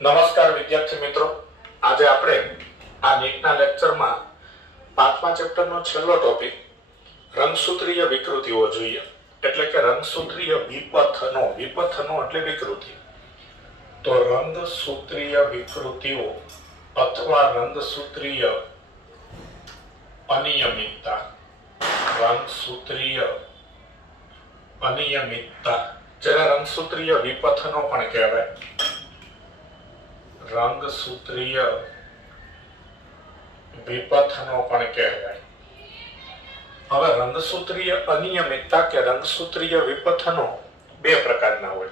નમસ્કાર વિદ્યાર્થી મિત્રો, આજે આપણે આ નીટના લેક્ચરમાં 5મા ચેપ્ટરનો છેલ્લો ટોપિક રંગસૂત્રીય વિકૃતિઓ જોઈએ, એટલે કે રંગસૂત્રીય વિપથનો એટલે વિકૃતિ. તો રંગસૂત્રીય વિકૃતિઓ અથવા રંગસૂત્રીય અનિયમિતતા, રંગસૂત્રીય અનિયમિતતા જેને રંગસૂત્રીય વિપથનો પણ કહેવાય. રંગસૂત્રીય વિપથનો પણ કહેવાય. હવે રંગસૂત્રીય અનિયમિતતા કે રંગસૂત્રીય વિપથનો બે પ્રકારના હોય.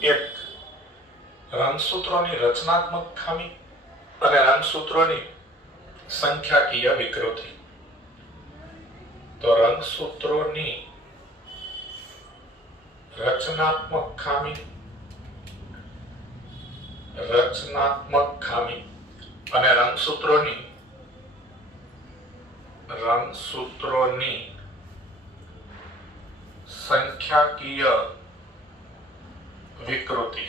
એક રંગસૂત્રોની રચનાત્મક ખામી અને રંગસૂત્રોની સંખ્યાકીય વિકૃતિ. તો રંગસૂત્રોની રચનાત્મક ખામી અને રંગસૂત્રોની સંખ્યાકીય વિકૃતિ.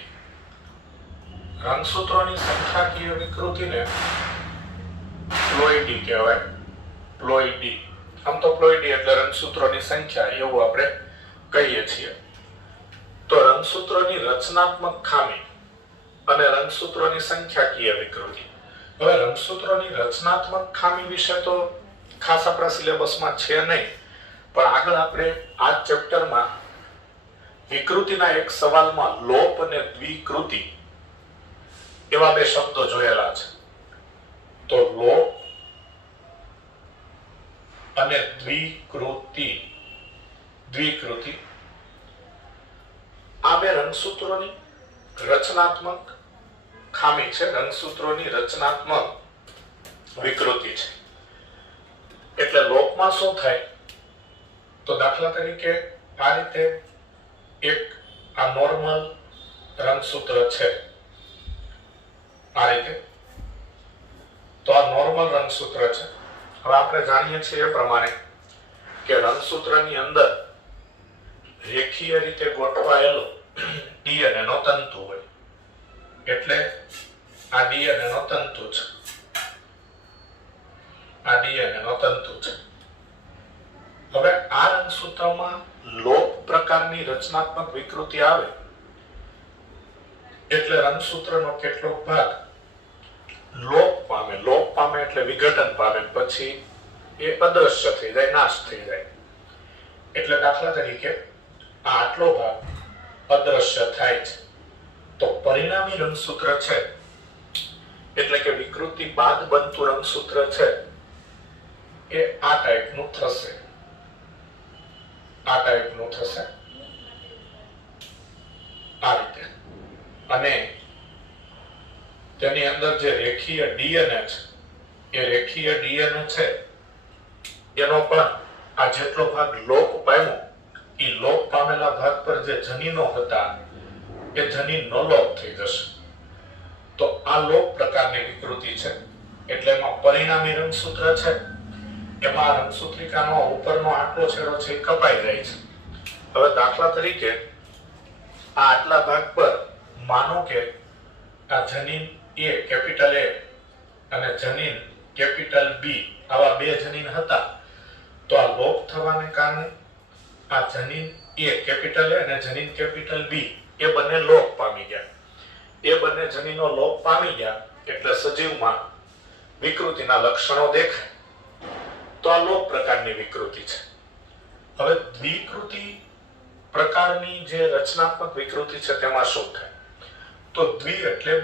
રંગસૂત્રોની સંખ્યાકીય વિકૃતિને પ્લોઇડી કહેવાય. પ્લોઇડી, આમ તો પ્લોઇડી એટલે રંગસૂત્રોની સંખ્યા એવું આપણે કહીએ છીએ. તો રંગસૂત્રોની રચનાત્મક ખામી અને રંગસૂત્રોની સંખ્યાકીય વિકૃતિ. હવે રંગસૂત્રોની રચનાત્મક ખામી વિશે તો ખાસ આપણા સિલેબસમાં છે નહીં, પણ આગળ આપણે આ ચેપ્ટરમાં વિકૃતિના એક સવાલમાં લોપ અને દ્વિકૃતિ એવા બે શબ્દો જોયેલા છે. તો લોપ અને દ્વિકૃતિ આ બે રંગસૂત્રોની રચનાત્મક ખામી છે, રંગસૂત્રોની રચનાત્મક વિકૃતિ છે. એટલે લોપમાં શું થાય, તો દાખલા તરીકે આ રીતે એક આ નોર્મલ રંગસૂત્ર છે, આ રીતે. તો આ નોર્મલ રંગસૂત્ર છે. હવે આપણે જાણીએ છીએ એ પ્રમાણે કે રંગસૂત્રની અંદર રેખીય રીતે ગોઠવાયેલો DNA નો તંતુ હોય, એટલે આ DNA નો તંતુ છે. આ DNA નો તંતુ છે. હવે આ રંગસૂત્રમાં લોપ પ્રકારની રચનાત્મક વિકૃતિ આવે એટલે રંગસૂત્રનો કેટલોક ભાગ લોપ પામે એટલે વિઘટન પામે, પછી એ અદ્રશ્ય થઈ જાય, નાશ થઈ જાય. એટલે દાખલા તરીકે આટલો ભાગ અદ્રશ્ય થાય છે. તો પરિણામી રંગસૂત્ર છે, એટલે કે વિકૃતિ બાદ બનતું રંગસૂત્ર છે, એ આ ટાઈપનું થશે. આ રીતે. અને તેની અંદર જે રેખીય DNA છે, એ રેખીય DNA છે એનો પણ આ જેટલો ભાગ લોપ પામ્યો, એ લોપ પામેલા ભાગ પર જે જનીનો હતા એ જનીનનો લોપ થઈ જશે. તો આ લોપ પ્રકારની વિકૃતિ છે. એટલે એમાં પરિણામી રંગસૂત્ર છે, એમાં રંગસૂત્રિકાનો ઉપરનો આટલો છેડો છે એ કપાઈ જાય છે. હવે દાખલા તરીકે આ આટલા ભાગ પર માનો કે આ જનીન A કેપિટલ A અને જનીન કેપિટલ B આવા બે જનીન હતા. તો આ લોપ થવાને કારણે આ જનીન A કેપિટલ A અને જનીન કેપિટલ B એ બંને લોપ પામી ગયા. એ બંને જનીનો લોપ પામી ગયા એટલે સજીવમાં વિકૃતિના લક્ષણો દેખાય. તો આ લોપ પ્રકારની વિકૃતિ છે. હવે દ્વિકૃતિ પ્રકારની જે રચનાત્મક વિકૃતિ છે તેમાં શું થાય, તો દ્વિ એટલે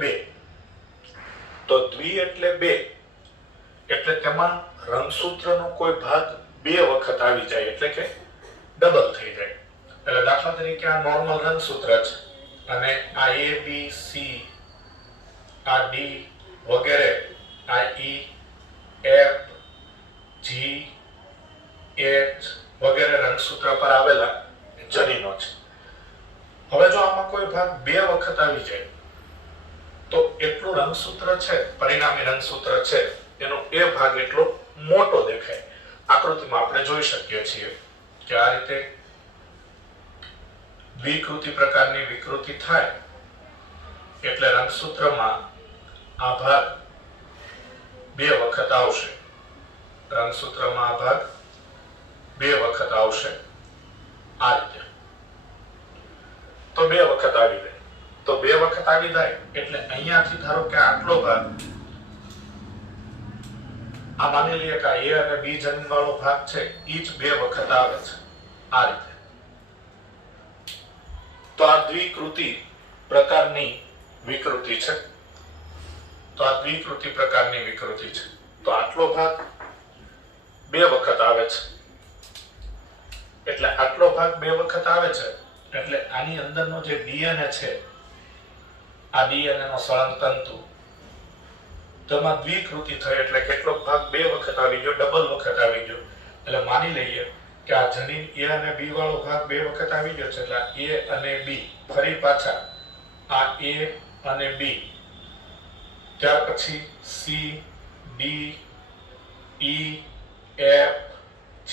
બે. એટલે તેમાં રંગસૂત્રનો કોઈ ભાગ બે વખત આવી જાય, એટલે કે ડબલ થઈ જાય. એટલે દાખલા તરીકે આ નોર્મલ રંગસૂત્ર છે અને આ A, B, C, આ D વગેરે, આ E, F, G, H વગેરે રંગસૂત્ર પર આવેલા જનીનો છે. હવે જો આમાં કોઈ ભાગ બે વખત આવી જાય તો એટલું રંગસૂત્ર છે, પરિણામી રંગસૂત્ર છે, એનો એ ભાગ એટલો મોટો દેખાય. આકૃતિમાં આપણે જોઈ શકીએ છીએ કે આ રીતે દ્વિકૃતિ પ્રકારની વિકૃતિ થાય એટલે રંગસૂત્રમાં આ ભાગ 2 વખત આવશે. રંગસૂત્રમાં આ ભાગ 2 વખત આવશે આ રીતે. તો 2 વખત આવી જાય. તો 2 વખત આવી જાય એટલે અહીંયાથી ધારો કે આટલો ભાગ આ માની લઈએ કે A અને B જમીન વાળો ભાગ છે ઈ જ 2 વખત આવે છે આ રીતે. તો આ દ્વિકૃતિ પ્રકારની વિકૃતિ છે. તો આ દ્વિકૃતિ પ્રકારની વિકૃતિ છે. તો આટલો ભાગ 2 વખત આવે છે એટલે આટલો ભાગ 2 વખત આવે છે એટલે આની અંદરનો જે DNA છે આ DNA નો સળંગ તંતુ તેમાં દ્વિકૃતિ થઈ એટલે કેટલો ભાગ 2 વખત આવી ગયો, ડબલ વખત આવી ગયો. એટલે માની લઈએ કે આ જનીન A અને B વાળો ભાગ 2 વખત આવી ગયો છે એટલે A અને B ફરી પાછા આ A અને B, ત્યાર પછી C, D, E, F, G,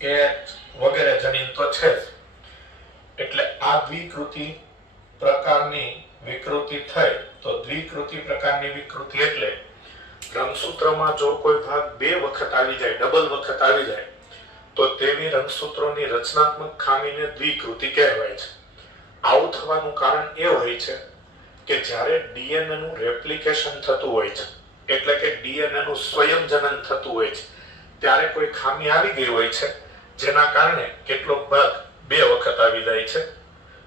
H વગેરે જનીન તો છે જ. એટલે આ દ્વિકૃતિ પ્રકારની વિકૃતિ થઈ. તો દ્વિકૃતિ પ્રકારની વિકૃતિ એટલે રંગસૂત્રમાં જો કોઈ ભાગ 2 વખત આવી જાય, ડબલ વખત આવી જાય તો તેવી રંગસૂત્રોની રચનાત્મક ખામીને દ્વિકૃતિ કહેવાય છે. આવું થવાનું કારણ એ હોય છે કે જ્યારે DNA નું રેપ્લિકેશન થતું હોય છે એટલે કે DNA નું સ્વયંજનન થતું હોય છે ત્યારે કોઈ ખામી આવી ગઈ હોય છે જેના કારણે કેટલોક ભાગ 2 વખત આવી જાય છે.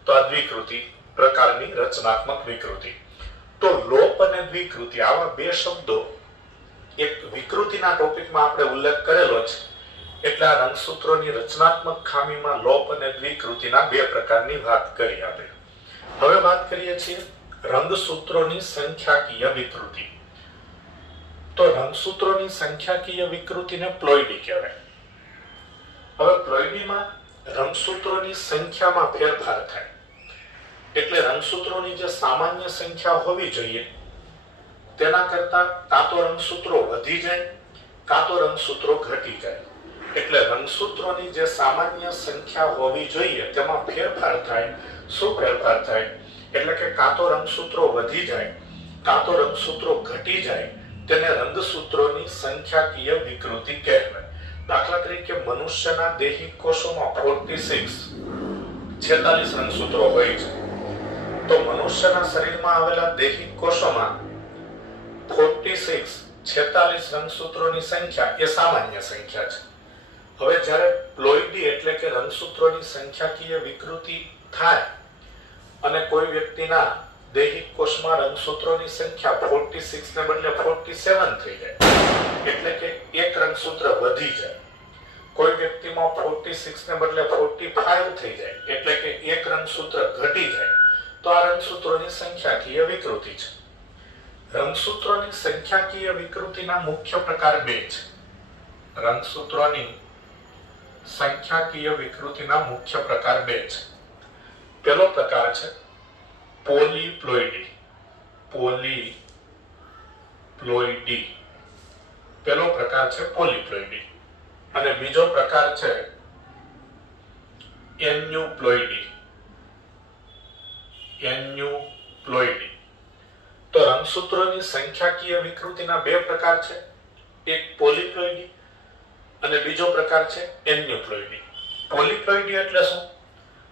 તો આ દ્વિકૃતિ પ્રકારની રચનાત્મક વિકૃતિ. તો લોપ અને દ્વિકૃતિ આવા 2 શબ્દો એક વિકૃતિના ટોપિકમાં આપણે ઉલ્લેખ કરેલો છે. એટલે આ રંગસૂત્રોની રચનાત્મક ખામીમાં લોપ અને દ્વિકૃતિના 2 પ્રકારની વાત કરી આપણે. હવે વાત કરીએ છીએ રંગસૂત્રોની સંખ્યાકીય વિકૃતિ. તો રંગસૂત્રોની સંખ્યાકીય વિકૃતિને પ્લોઇડી કહેવાય. હવે પ્લોઇડીમાં રંગસૂત્રોની સંખ્યામાં ફેરફાર થાય. એટલે રંગસૂત્રોની જે સામાન્ય સંખ્યા હોવી જોઈએ તેના કરતા કાં તો રંગસૂત્રો વધી જાય કાં તો રંગસૂત્રો ઘટી જાય. એટલે રંગસૂત્રોની જે સામાન્ય સંખ્યા હોવી જોઈએ તેમાં ફેરફાર થાય. શું ફેરફાર થાય? એટલે કે કાં તો રંગસૂત્રો વધી જાય કાં તો રંગસૂત્રો ઘટી જાય. તેને રંગસૂત્રોની સંખ્યાકીય વિકૃતિ કહેવાય. દાખલા તરીકે મનુષ્યના દૈહિક કોષોમાં 46 રંગસૂત્રો હોય છે. તો મનુષ્યના શરીરમાં આવેલા દૈહિક કોષોમાં 46 રંગસૂત્રોની સંખ્યા એ સામાન્ય સંખ્યા છે. હવે જ્યારે પ્લોઇડી એટલે કે રંગસૂત્રોની સંખ્યાકીય વિકૃતિ થાય અને કોઈ વ્યક્તિના દૈહિક કોષમાં રંગસૂત્રોની સંખ્યા 46 ને બદલે 47 થઈ જાય એટલે કે એક રંગસૂત્ર વધી જાય. કોઈ વ્યક્તિમાં 46 ને બદલે 45 થઈ જાય એટલે કે એક રંગસૂત્ર ઘટી જાય. તો આ રંગસૂત્રોની સંખ્યાકીય વિકૃતિ છે. રંગસૂત્રોની સંખ્યાકીય વિકૃતિના મુખ્ય પ્રકાર 2 છે. રંગસૂત્રોની સંખ્યાકીય વિકૃતિના મુખ્ય પ્રકાર 2 છે. પહેલો પ્રકાર છે પોલીપ્લોઇડી. પોલીપ્લોઇડી પહેલો પ્રકાર છે પોલીપ્લોઇડી. અને બીજો પ્રકાર છે એન્યુપ્લોઇડી. એન્યુપ્લોઇડી. તો રંગસૂત્રોની સંખ્યાકીય વિકૃતિના 2 પ્રકાર છે. એક પોલીપ્લોઇડી અને બીજો પ્રકાર છે એન્યુપ્લોઇડી. પોલીપ્લોઇડી એટલે શું?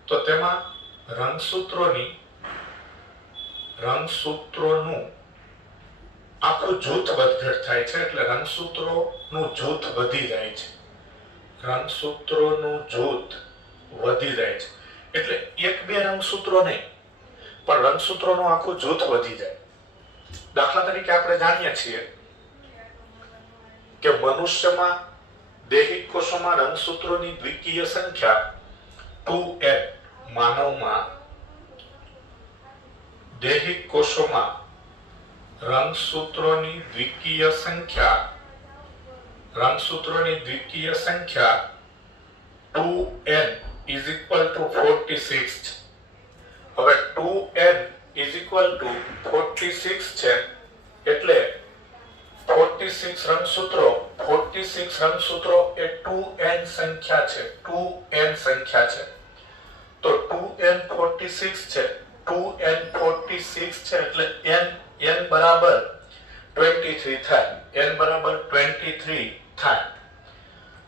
તો તેમાં રંગસૂત્રોનું આખું જૂથ વધઘટ થાય છે. એટલે રંગસૂત્રોનું જૂથ વધી જાય છે. રંગસૂત્રોનું જૂથ વધી જાય છે એટલે 1-2 રંગસૂત્રો નહીં પણ રંગસૂત્રોનું આખું જૂથ વધી જાય. દાખલા તરીકે આપણે જાણીએ છીએ કે મનુષ્યમાં દૈહિક કોષોમાં રંગસૂત્રોની દ્વિકીય સંખ્યા 2n. માનવમાં દૈહિક કોષોમાં રંગસૂત્રોની દ્વિકીય સંખ્યા 2n is equal to 46 છે. હવે 2n is equal to 46 છે એટલે 46 રંગસૂત્રો એ 2n સંખ્યા છે. 2n સંખ્યા છે. તો 2n 46 છે. 2n46 છે એટલે n બરાબર 23 થાય n બરાબર 23 થાય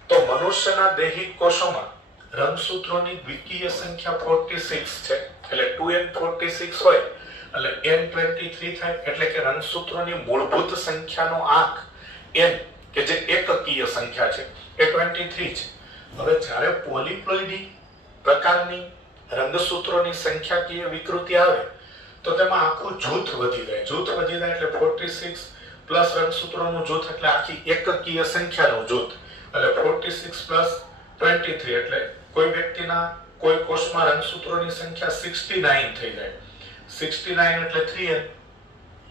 તો મનુષ્યના દૈહિક કોષોમાં રંગસૂત્રોની દ્વિતીય સંખ્યા 46 છે એટલે 2n46 હોય એટલે n23 થાય એટલે કે રંગસૂત્રોની મૂળભૂત સંખ્યાનો આંક n કે જે એકકીય સંખ્યા છે એ 23 છે હવે જ્યારે પોલિપ્લોઇડી પ્રકારની રંગસૂત્રોની સંખ્યાકીય વિકૃતિ આવે તો તેમાં આખું જૂથ વધી જાય એટલે 46 પ્લસ રંગસૂત્રોનું જૂથ એટલે આખી એકકીય સંખ્યાનું જૂથ એટલે 46 પ્લસ 23 એટલે કોઈ વ્યક્તિના કોઈ કોષમાં રંગસૂત્રોની સંખ્યા 69 થઈ જાય 69 એટલે 3n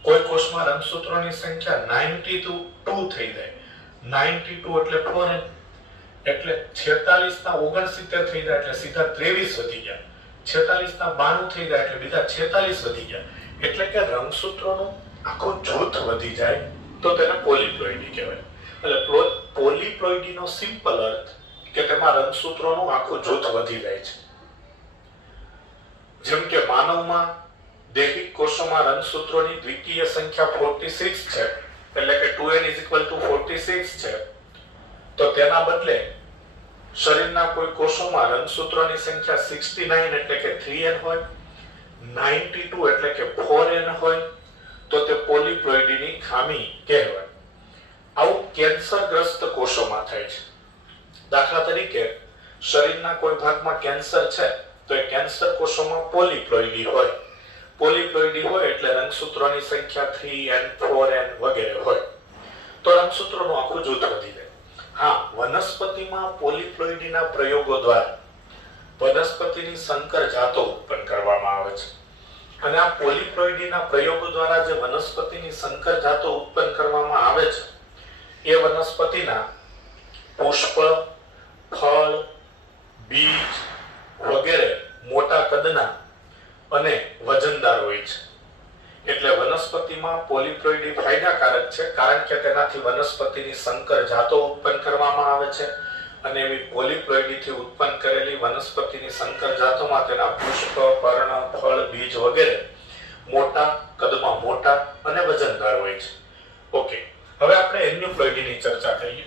કોઈ કોષમાં રંગસૂત્રોની સંખ્યા 92 થઈ જાય 92 એટલે 4n એટલે 46 ના 69 થઈ જાય એટલે સીધા 23 વધી ગયા 46 ના 92 થઈ જાય એટલે બીજા 46 વધી ગયા એટલે કે રંગસૂત્રોનું આખું જૂથ વધી જાય તો તેને પોલિપ્લોઇડી કહેવાય એટલે પોલિપ્લોઇડીનો સિમ્પલ અર્થ કે તેમાં રંગસૂત્રોનું આખું જૂથ વધી જાય છે જેમ કે માનવમાં દૈહિક કોષોમાં રંગસૂત્રોની દ્વિતીય સંખ્યા 46 છે એટલે કે 2n = 46 છે તો તેના બદલે શરીરના કોઈ કોષોમાં રંગસૂત્રોની સંખ્યા 69 એટલે કે 3n હોય 92 એટલે કે 4n હોય તો તે પોલિપ્લોઇડીની ખામી કહેવાય આવું કેન્સરગ્રસ્ત કોષોમાં થાય છે દાખલા તરીકે શરીરના કોઈ ભાગમાં કેન્સર છે તો એ કેન્સર કોષોમાં પોલિપ્લોઇડી હોય એટલે રંગસૂત્રોની સંખ્યા 3n 4n વગેરે હોય તો રંગસૂત્રોનું આખું જૂથ વધી જાય હા વનસ્પતિમાં પોલિપ્લોઇડીના પ્રયોગો દ્વારા વનસ્પતિની સંકર જાતો ઉત્પન્ન કરવામાં આવે છે અને આ પોલિપ્લોઇડીના પ્રયોગો દ્વારા જે વનસ્પતિની સંકર જાતો ઉત્પન્ન કરવામાં આવે છે એ વનસ્પતિના પુષ્પ ફળ બીજ વગેરે મોટા કદના અને વજનદાર હોય છે એટલે વનસ્પતિમાં પોલિપ્લોઇડી ફાયદાકારક છે કારણ કે તેનાથી વનસ્પતિની સંકર જાતો ઉત્પન્ન કરવામાં આવે છે અને એવી પોલિપ્લોઇડીથી ઉત્પન્ન કરેલી વનસ્પતિની સંકર જાતોમાં તેના પુષ્પ પર્ણ ફળ બીજ વગેરે મોટા કદમાં મોટા અને વજનદાર હોય છે ઓકે હવે આપણે એન્યુપ્લોઇડીની ચર્ચા કરીએ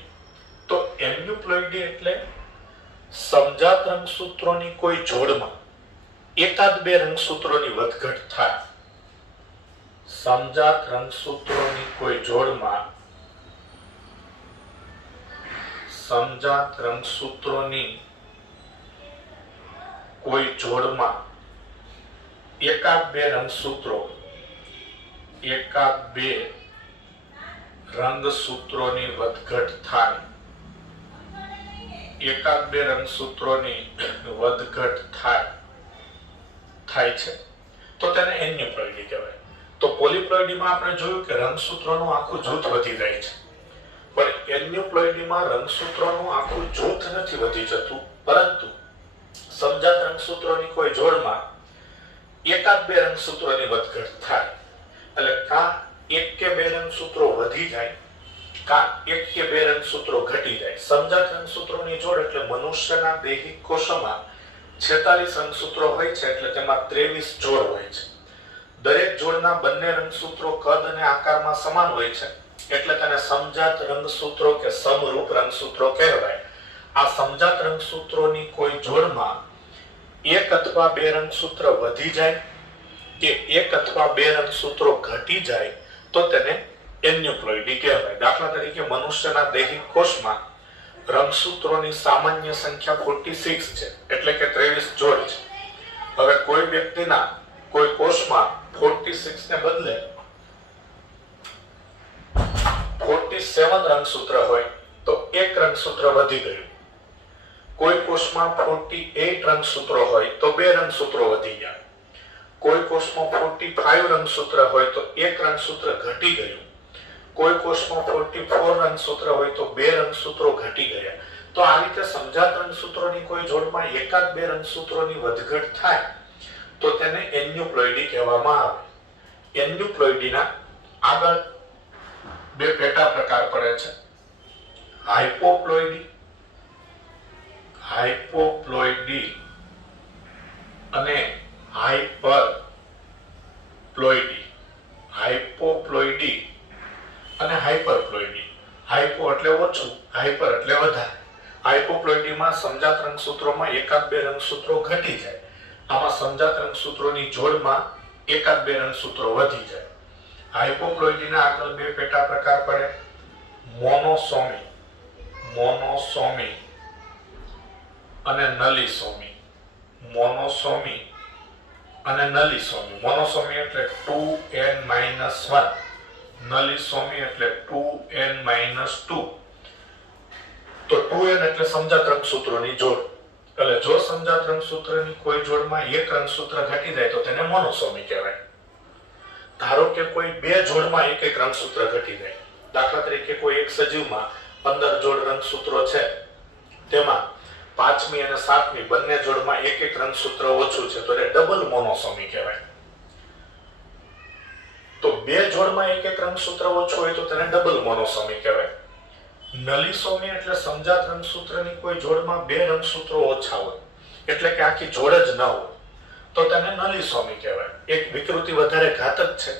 તો એન્યુપ્લોઇડી એટલે સમજાત રંગસૂત્રોની કોઈ જોડમાં એકાદ બે રંગસૂત્રોની વધઘટ થાય સમજાત રંગસૂત્રોની કોઈ જોડમાં સમજાત રંગસૂત્રોની કોઈ જોડમાં એકાદ બે રંગસૂત્રોની વધઘટ થાય એકાદ બે રંગસૂત્રોની વધઘટ થાય છે તો તેને એન્યુપ્લોઇડી કહેવાય તો પોલિપ્લોઇડીમાં આપણે જોયું કે રંગસૂત્રોનું આખું જૂથ વધી જાય છે પણ એન્યુપ્લોઇડીમાં રંગસૂત્રોનું આખું જૂથ નથી વધી જતું પરંતુ સમજાત રંગસૂત્રોની કોઈ જોડમાં એકાદ બે રંગસૂત્રોની વધઘટ થાય એટલે કા એક કે બે રંગસૂત્રો વધી જાય કા એક કે બે રંગસૂત્રો ઘટી જાય સમજાત રંગસૂત્રોની જોડ એટલે મનુષ્યના દૈહિક કોષોમાં 46 રંગસૂત્રો હોય છે એટલે તેમાં 23 જોડ હોય છે દરેક જોડના બંને રંગસૂત્રો કદ અને આકારમાં સમાન હોય છે એટલે તેને સમજાત રંગસૂત્રો કે સમરૂપ રંગસૂત્રો કહેવાય આ સમજાત રંગસૂત્રોની કોઈ જોડમાં એક અથવા બે રંગસૂત્ર વધી જાય કે એક અથવા બે રંગસૂત્રો ઘટી જાય તો તેને એન્યુપ્લોઇડી કહેવાય દાખલા તરીકે મનુષ્યના દૈહિક કોષમાં રંગસૂત્રોની સામાન્ય સંખ્યા 46 છે એટલે કે 23 જોડ છે હવે કોઈ વ્યક્તિના કોઈ કોષમાં 46 ને બદલે 47 રંગસૂત્ર હોય તો એક રંગસૂત્ર વધી ગયું કોઈ કોષમાં 48 રંગસૂત્રો હોય તો બે રંગસૂત્રો વધી ગયા કોઈ કોષમાં 45 રંગસૂત્ર હોય તો એક રંગસૂત્ર ઘટી ગયું કોઈ કોષમાં 44 રંગસૂત્ર હોય તો બે રંગસૂત્રો ઘટી ગયા તો આ રીતે સમજાત રંગસૂત્રોની કોઈ જોડમાં એકાદ બે રંગસૂત્રોની વધઘટ થાય તો તેને એન્યુપ્લોઇડી કહેવામાં આવે એન્યુપ્લોઇડીના આગળ બે પેટા પ્રકાર પડે છે હાઇપોપ્લોઇડી અને હાઇપરપ્લોઇડી પ્લોઇડી, હાઇપોપ્લોઇડી અને હાઇપરપ્લોઇડી. હાઇપો એટલે ઓછું, હાઇપર એટલે વધારે. હાઇપોપ્લોઇડીમાં સમજાત રંગસૂત્રોમાં એકાદ બે રંગસૂત્રો ઘટી જાય. આમાં સમજાત રંગસૂત્રોની જોડમાં એકાદ બે રંગસૂત્રો વધી જાય. હાઇપોપ્લોઇડીના આગળ બે પેટા પ્રકાર પડે, મોનોસોમી, મોનોસોમી અને નલિસોમી. મોનોસોમી અને નલિસોમી. મોનોસોમી એટલે 2n-1, નલિસોમી એટલે 2n-2. તો 2n એટલે સમજાત રંગસૂત્રોની જોડ. એટલે જો સમજાત રંગસૂત્રની કોઈ જોડમાં એક રંગસૂત્ર ઘટી જાય તો તેને મોનોસોમી કહેવાય. ધારો કે કોઈ બે જોડમાં એક એક રંગસૂત્ર ઘટી જાય. દાખલા તરીકે કોઈ એક સજીવમાં 15 જોડ રંગસૂત્રો છે, તેમાં 5મી અને 7મી બંને જોડમાં એક એક રંગસૂત્ર ઓછું છે, તો એને ડબલ મોનોસોમી કહેવાય. તો બે જોડમાં એક એક રંગસૂત્ર ઓછું હોય તો તેને ડબલ મોનોસોમી કહેવાય. નલિસોમી એટલે સમજાત રંગસૂત્રની કોઈ જોડમાં બે રંગસૂત્રો ઓછા હોય, એટલે કે આખી જોડ જ ન હોય, તો તેને નલિસોમી કહેવાય. એક વિકૃતિ વધારે ઘાતક છે.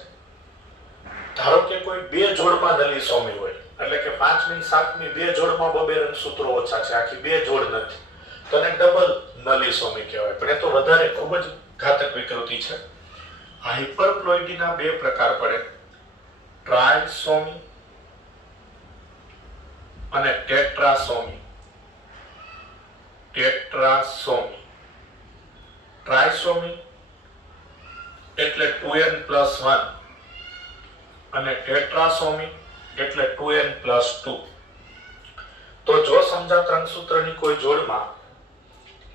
ધારો કે કોઈ બે જોડમાં નલિસોમી હોય, એટલે કે 5મી 7મી બે જોડમાં બે રંગસૂત્રો ઓછા છે, આખી બે જોડ નથી, તો એને ડબલ નલિસોમી કહેવાય. પણ એ તો વધારે ખૂબ જ ઘાતક વિકૃતિ છે. હાઇપરપ્લોઇડીના બે પ્રકાર પડે, ટ્રાયસોમી અને ટેટ્રાસોમી. ટેટ્રાસોમી. ટ્રાયસોમી એટલે 2n+1 અને ટેટ્રાસોમી એટલે 2n+2. તો જો સમજાત રંગસૂત્રની કોઈ જોડમાં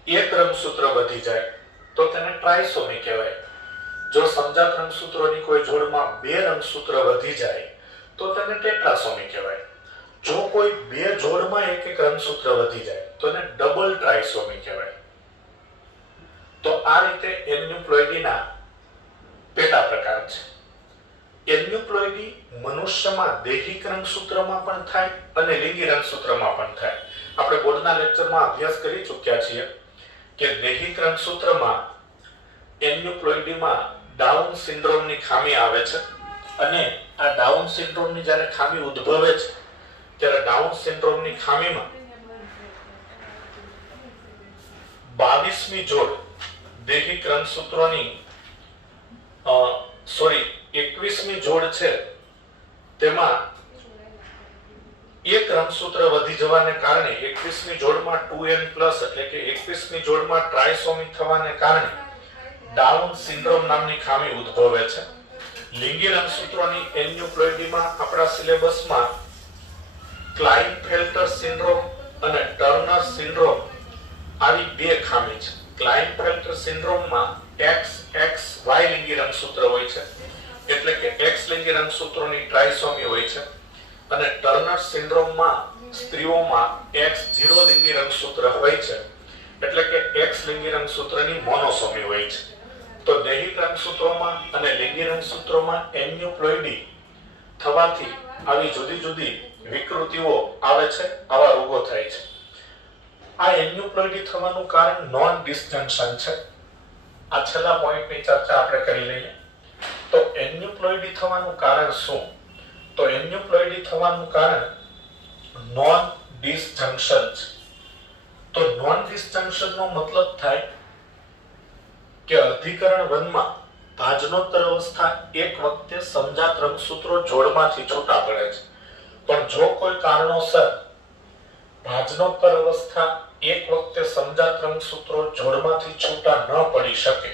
એક રંગસૂત્ર વધી જાય તો તેને ટ્રાયસોમી કહેવાય. જો સમજાત રંગસૂત્રોની કોઈ જોડમાં બે રંગસૂત્ર વધી જાય તો તેને ટેટ્રાસોમી કહેવાય. જો કોઈ બે જોડમાં એક એક રંગસૂત્ર વધી જાય તો એને ડબલ ટ્રાયસોમી કહેવાય. તો આ રીતે એન્યુપ્લોઇડીના પેટા પ્રકાર છે. એન્યુપ્લોઇડી મનુષ્યમાં દૈહિક રંગસૂત્રમાં પણ થાય અને લિંગી રંગસૂત્રમાં પણ થાય. આપણે બોર્ડના લેક્ચરમાં અભ્યાસ કરી ચૂક્યા છીએ કે દૈહિક રંગસૂત્રમાં એન્યુપ્લોઇડીમાં ડાઉન સિન્ડ્રોમની ખામી આવે છે, અને આ ડાઉન સિન્ડ્રોમની જ્યારે ખામી ઉદ્ભવે છે ત્યારે ડાઉન સિન્ડ્રોમની ખામીમાં 22મી જોડ દૈહિક રંગસૂત્રોની 21મી જોડ છે, તેમાં એક રંગસૂત્ર વધી જવાને કારણે 21મી જોડમાં 2n+ એટલે કે 21મી જોડમાં ટ્રાયસોમી થવાને કારણે ડાઉન સિન્ડ્રોમ નામની ખામી ઉદ્ભવે છે. લિંગી રંગસૂત્રોની એન્યુપ્લોઇડીમાં આપણા સિલેબસમાં ક્લાઇનફેલ્ટર સિન્ડ્રોમ અને ટર્નર સિન્ડ્રોમ આવી બે ખામી છે. ક્લાઇનફેલ્ટર સિન્ડ્રોમમાં XXY લિંગી રંગસૂત્ર હોય છે, એટલે કે X લિંગી રંગસૂત્રોની ટ્રાયસોમી હોય છે, અને ટર્નર સિન્ડ્રોમમાં સ્ત્રીઓમાં X0 લિંગી રંગસૂત્ર હોય છે, એટલે કે X લિંગી રંગસૂત્રની મોનોસોમી હોય છે. તો દૈહિક રંગસૂત્રોમાં અને લિંગી રંગસૂત્રોમાં એન્યુપ્લોઇડી થવાથી આવી જુદી જુદી વિકૃતિઓ આવે છે, આવા રોગો થાય છે. આ એન્યુપ્લોઇડી થવાનું કારણ નોન ડિસજંક્શન છે. આ છેલ્લા પોઈન્ટની ચર્ચા આપણે કરી લઈએ. તો એન્યુપ્લોઇડી થવાનું કારણ શું? તો એન્યુપ્લોઇડી થવાનું કારણ નોન ડિસજંક્શન છે. તો નોન ડિસજંક્શનનો મતલબ થાય કે અર્ધીકરણ વનમાં ભાજનોત્તર અવસ્થા એક વખતે સમજાત રંગસૂત્રો જોડમાંથી છૂટા પડે છે, પણ જો કોઈ કારણોસર ભાજનોત્તર અવસ્થા એક વખતે સમજાત રંગસૂત્રો જોડમાંથી છૂટા ન પડી શકે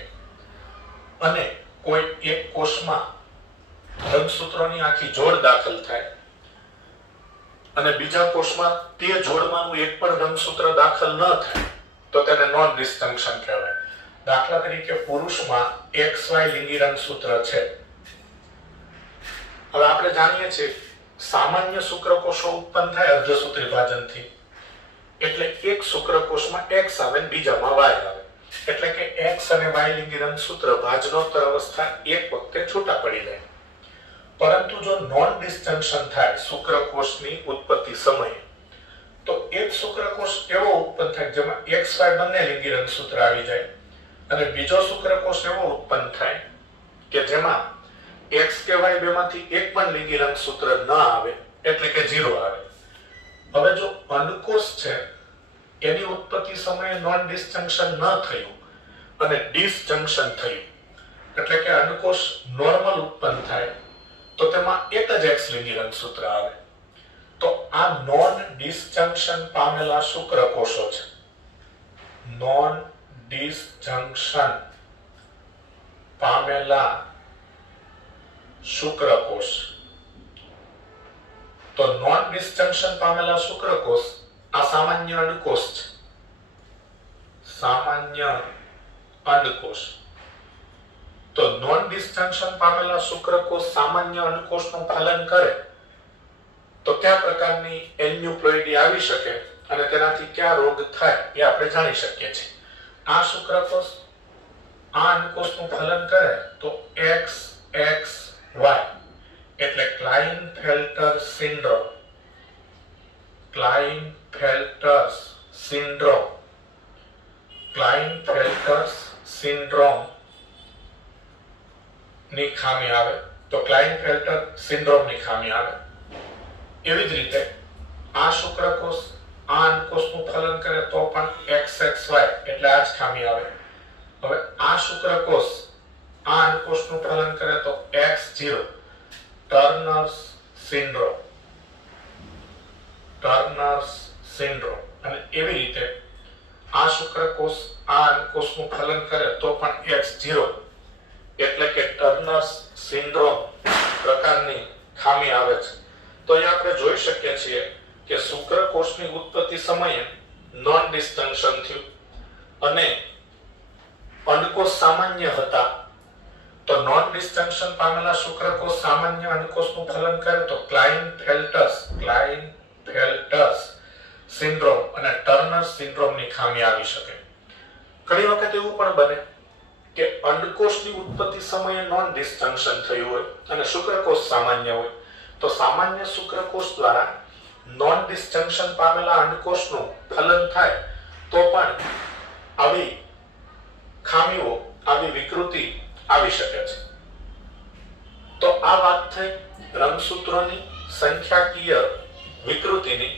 અને કોઈ એક કોષમાં રંગસૂત્રોની આખી જોડ દાખલ થાય અને બીજા કોષમાં તે જોડમાંનું એક પણ રંગસૂત્ર દાખલ ન થાય તો તેને નોન ડિસજંક્શન કહેવાય. દાખલા તરીકે પુરુષમાં XY લિંગી રંગસૂત્ર છે. હવે આપણે જાણીએ છીએ સામાન્ય શુક્રકોષો ઉત્પન્ન થાય અર્ધસૂત્રી ભાજનથી, એટલે એક શુક્રકોષમાં X આવે અને બીજામાં Y આવે, એટલે કે X અને Y લિંગી રંગસૂત્ર ભાજનોત્તર અવસ્થા એક વખતે છૂટા પડી જાય. પરંતુ જો નોન ડિસજંક્શન થાય શુક્રકોષની ઉત્પત્તિ સમયે, તો એક શુક્રકોષ એવો ઉત્પન્ન થાય જેમાં XY બંને લિંગી રંગસૂત્ર આવી જાય, અને બીજો શુક્રકોષ એવો ઉત્પન્ન થાય કે જેમાં x કે y બેમાંથી એક પણ લીગી રંગસૂત્ર ન આવે એટલે કે 0 આવે. હવે જો અંડકોષ છે એની ઉત્પત્તિ સમયે નોન ડિસજંક્શન ન થયું અને ડિસજંક્શન થયું એટલે કે અંડકોષ નોર્મલ ઉત્પન્ન થાય તો તેમાં એક જ x લીગી રંગસૂત્ર આવે. તો આ નોન ડિસજંક્શન પામેલા શુક્રકોષો છે. નોન ડિસજંક્શન પામેલા શુક્રકોષ. તો નોન ડિસજંક્શન પામેલા શુક્રકોષ આ સામાન્ય અંડકોષ છે. સામાન્ય અંડકોષ. તો નોન ડિસજંક્શન પામેલા શુક્રકોષ સામાન્ય અંડકોષનું પાલન કરે તો કયા પ્રકારની એન્યુપ્લોઇડી આવી શકે અને તેનાથી કયા રોગ થાય એ આપણે જાણી શકીએ છીએ. આ શુક્રકોષ આ અંડકોષનું પાલન કરે તો XXY એટલે ક્લાઇનફેલ્ટર સિન્ડ્રોમ. ક્લાઇનફેલ્ટર સિન્ડ્રોમ. ક્લાઇનફેલ્ટર સિન્ડ્રોમ ની ખામી આવે તો ક્લાઇનફેલ્ટર સિન્ડ્રોમ ની ખામી આવે. એવી જ રીતે આ શુક્રકોષ આ અંડકોષનું ફલન કરે તો પણ XXY એટલે આ જ ખામી આવે. હવે આ શુક્રકોષ આ અંડકોષનું ફલન કરે તો X0 ટર્નર્સ સિન્ડ્રોમ. ટર્નર્સ સિન્ડ્રોમ. અને એવી રીતે આ શુક્રકોષ આ અંડકોષનું ફલન કરે તો પણ X0 એટલે કે ટર્નર્સ સિન્ડ્રોમ પ્રકારની ખામી આવે છે. તો અહીં આપણે જોઈ શકીએ છીએ કે શુક્રકોષની ઉત્પત્તિ સમયે નોન ડિસજંક્શન થયું અને અંડકોષ સામાન્ય હતા. તો નોન ડિસજંક્શન પામેલા શુક્રકોષ સામાન્ય અંડકોષનું ફલન કરે તો ક્લાઇનફેલ્ટર સિન્ડ્રોમ અને ટર્નર સિન્ડ્રોમની ખામી આવી શકે. ઘણી વખત એવું પણ બને કે અંડકોષની ઉત્પત્તિ સમયે નોન ડિસજંક્શન થયું હોય અને શુક્રકોષ સામાન્ય હોય તો સામાન્ય શુક્રકોષ દ્વારા નોન ડિસજંક્શન પામેલા અંડકોષનું ફલન થાય તો પણ આવી ખામીઓ આવી વિકૃતિ આવી શકે છે. તો આ વાત થઈ રંગસૂત્રોની સંખ્યાકીય વિકૃતિની.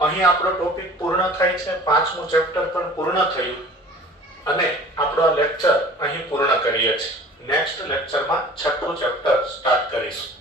અહીં આપણો ટોપિક પૂર્ણ થાય છે. 5મું ચેપ્ટર પણ પૂર્ણ થયું અને આપણો આ લેક્ચર અહીં પૂર્ણ કરીએ છીએ. નેક્સ્ટ લેક્ચરમાં 6થું ચેપ્ટર સ્ટાર્ટ કરીશું.